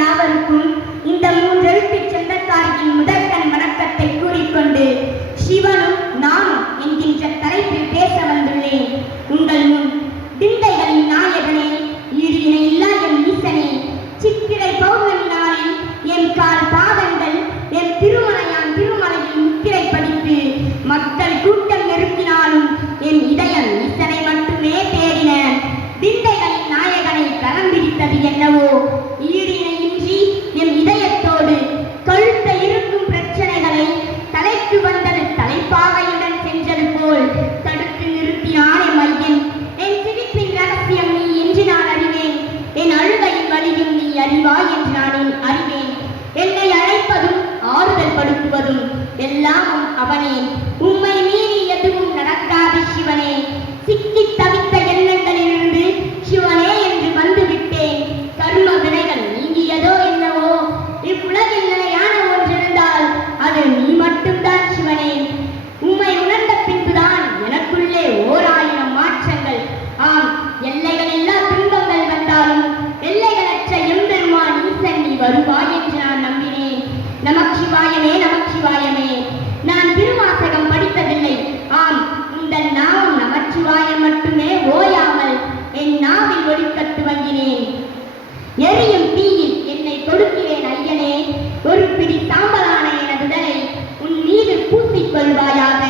யாவருக்கும் இந்த மூன்றெழுத்துச் சொந்தக்காரியின் முதற்கண் வணக்கத்தை கூறிக்கொண்டு சிவனும் நானும் என்கின்ற தலைப்பில் பேச வந்துள்ளேன். உங்கள் முன் திண்டைகளின் நாயகனே இடியினை இல்லாத என் ஈசனே சித்திர முழுவதும் எல்லாமும் அவனே. உண்மை மீறி எதுவும் நடக்காது சிவனே. சிக்கி தவித்த எண்ணங்களிலிருந்து சிவனே என்று வந்துவிட்டேன். கர்ம வினைகள் நீங்கியதோ என்னவோ? இவ்வுலகில் நிலையான ஒன்றிருந்தால் அது நீ மட்டும்தான் சிவனே. உண்மை உணர்ந்த பின்புதான் எனக்குள்ளே ஓர் ஆயிரம் மாற்றங்கள். ஆம் எல்லைகள் எல்லா துன்பங்கள் வந்தாலும் எல்லைகளற்ற எம்பெருமான் ஈசன் நீ வருவாய் என்று நான் நம்பினேன். நமச்சிவாயமே வணங்கினேன் எரியும் தீயில் என்னை தொடுக்கிறேன் ஐயனே ஒரு பிடி சாம்பலான எனது உடலை உன் மீது பூசிக்கொள்வாயாக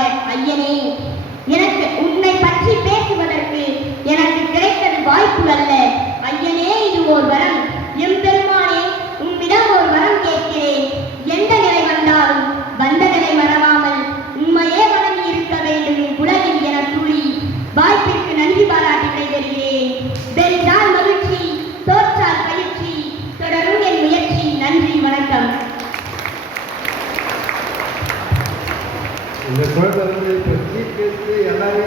Recuerda, no que